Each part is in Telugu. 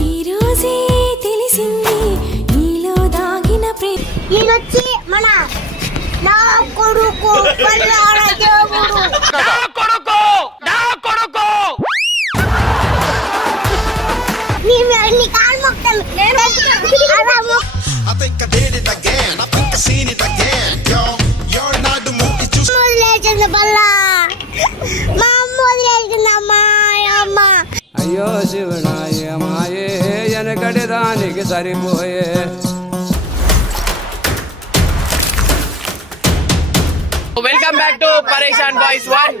ఈరోజే తెలిసింది నీలో దాగిన ప్రేమ. ఈయనొచ్చి మన నా కొడుకు నీ కాలు మొక్తాను. వదిలేసింది బల్లా, మా అమ్మ వదిలేసింది అమ్మా అమ్మ. అయ్యో శివనాయ మాయే వెనకటి దానికి సరిపోయే. వెల్కమ్ బ్యాక్ టు పరేషాన్ బాయ్స్ 1.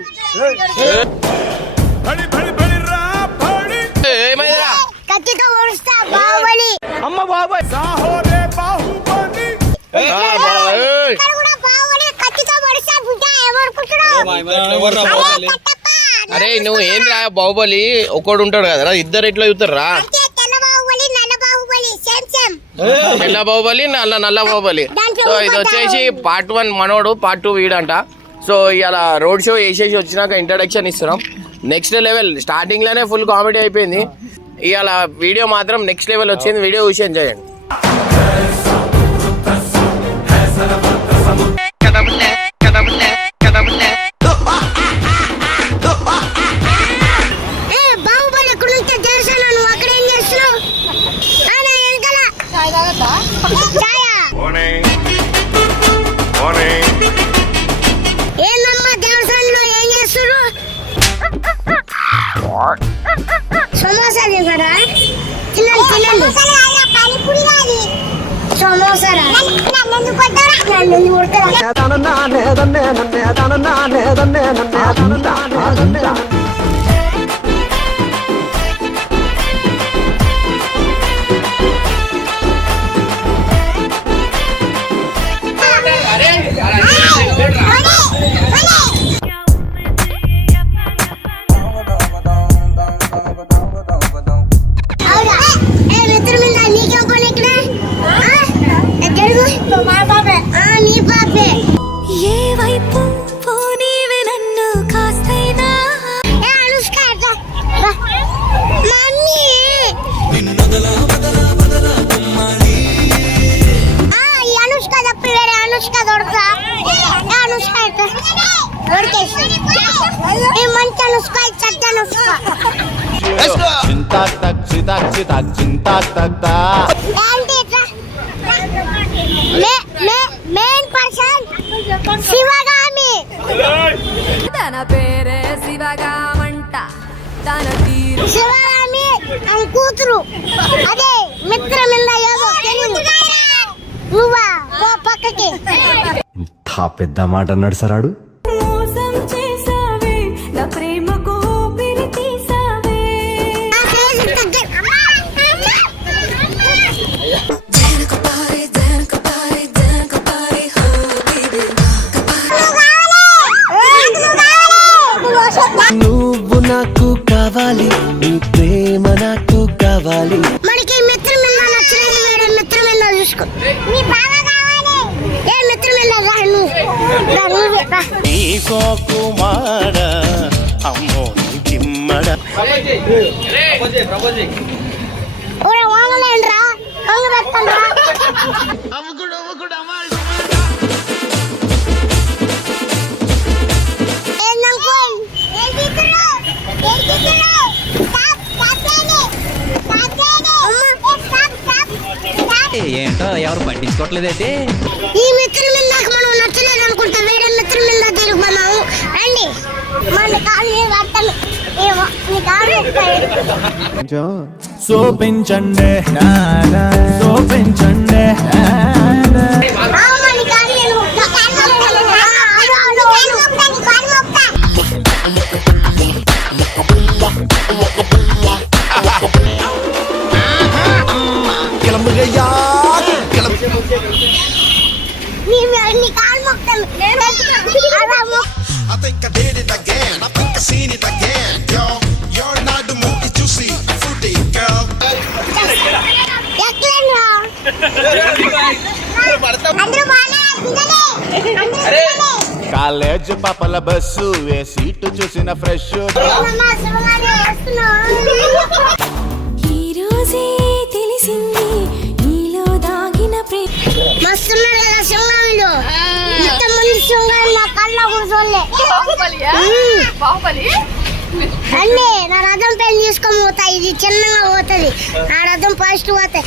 ఏమైందిరా? కత్తితో పొడుస్తా బాహుబలి. అమ్మ బాబాయ్ సాహోరే బాహుబలి. ఇక్కడ కూడా బాహుబలి కత్తితో పొడుస్తా బిడ్డ. ఏమనుకుంటున్నావు? అరే నువ్వు ఏం రా బాహుబలి ఒక్కడు ఉంటాడు కదరా, ఇద్దరు ఎట్లా చూస్తారా? తెల్ల బాహుబలి నల్ల బాహుబలి. సో ఇది వచ్చేసి పార్ట్ 1 మనోడు, పార్ట్ 2 వీడంట. సో ఇలా రోడ్ షో వేసేసి వచ్చినాక ఇంట్రడక్షన్ ఇస్తున్నాం. నెక్స్ట్ లెవెల్ స్టార్టింగ్ లోనే ఫుల్ కామెడీ అయిపోయింది. ఇవాళ వీడియో మాత్రం నెక్స్ట్ లెవెల్ వచ్చింది. వీడియో చూసి ఎంజాయ్ చేయండి. ఏందమ్మా దేవస్థానంలో ఏం చేస్తున్నారు? సమోసా తిన్నారా? తినండి. సమోసా ఏ వైపు పోనీవే నన్ను కాస్తైనా. అనుష్క తప్పి వేరే అనుష్క దొరక. అనుష్క మంచి అనుష్క చెడ్డ అనుష్క. Main person Sivagami. తన పేరే శివగామంట, తన తీరు శివగామి తన కూతురు. అదే మిత్రమింద యోగం తెలియదు. నువ్వా పక్కకి పెద్ద మాట అన్నాడు సరాడు. మోసం చేసావే, నా ప్రేమకు ఊపిరి తీసావే. నువ్వు నాకు కావాలి, నీ ప్రేమ నాకు కావాలి. మనకి మిత్రమింద నచ్చలేదు, వేరే మిత్రమింద చూసుకో. నీ బాగా కావాలి. ఏ మిత్రమింద కుమార అమ్మో చిమ్మడ. వాంగలేండ్రా వంగ పెట్టండ్రా. ఏంటో ఎవరు పట్టించుకోవట్లేదైతే. ఈ మిత్రం మీద నాకు మనం నచ్చలేదు అనుకుంటా, వేరే మిత్రం మీద తిరుగుతున్నాము. రండి మన కాలు వార్తలు సోపించండి సోపించండి. I think I did it again. I think I seen it again. Yo. అందరూ బాగా తినలే. అందరూ తినలే. కాలేజ్ పాపల బస్సు ఏ సీటు చూసిన ఫ్రెష్ అమ్మమ్మ, శివగారు వస్తున్నాడు. ఈ రోజే తెలిసింది నీలో దాగిన ప్రేమ. మస్తున్నాడు కదా శివగామిలో. ఇంతమంది శివగామి నా కళ్ళ కూర్చోలే. రండి, నా రథం పెళ్లి తీసుకొని పోతా. ఇది చిన్నగా పోతుంది. నా రథం ఫస్ట్ పోతాయి.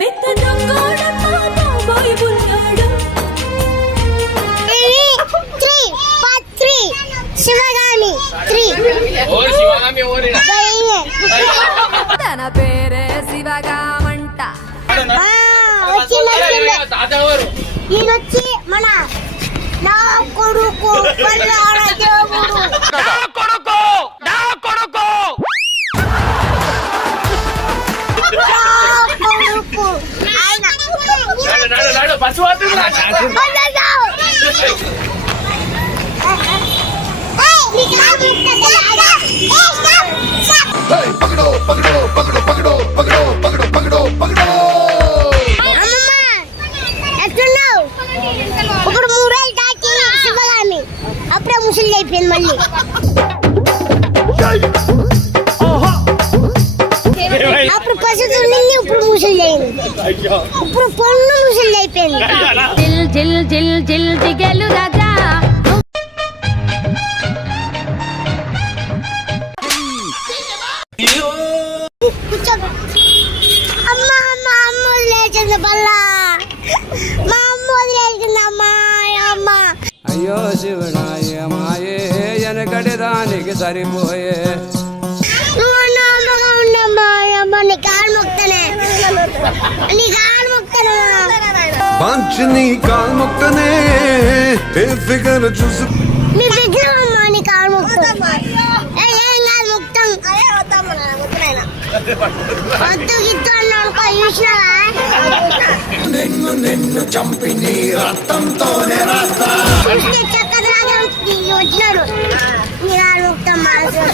పెద్ద దొంగోడమ్మా బాబాయ్ బుల్లాడు. శివగామి 3 తన పేరే శివగామంట. ఈయనొచ్చి మన నా కొడుకు పల్లాడ దేవుడు. నా కొడుకు ఆయన. అమ్మమ్మ, ఎట్లున్నావు? ఇప్పుడు 3 రోజులు దాటి శివగామి అప్పుడే ముసలి అయిపోయింది మళ్ళీ. అప్పుడు పసుపు ఉండింది, ఇప్పుడు ముసలి అయింది. ఇప్పుడు పొన్ను ముసలి అయిపోయింది. జిల్ జిల్ జిల్ జిల్ జిగలు రాజా. కూర్చోబె. అమ్మ అమ్మ అమ్మ వదిలేసింది బల్లా. మా అమ్మ వదిలేసింది అమ్మా. అమ్మ అయ్యో శివనాయ మాయే వెనకటి దానికి సరిపోయే. నువ్వు నా అమ్మగా ఉండమ్మా. అమ్మ నీ కాలు మొక్తనే. నీ కాలు మొక్తనే. పంచని కాల్మొక్కనే ఫిగర్ చూసి నీ విగ్రహమ్మా. నీ కాలు మొక్తం. ఏం కాదు మొక్తం. వద్దు గిద్దు అన్నాడు చూసినావా? చూస్తే చక్కదలాగే వచ్చినాడు. నీ కాలు మొక్తం మనసు.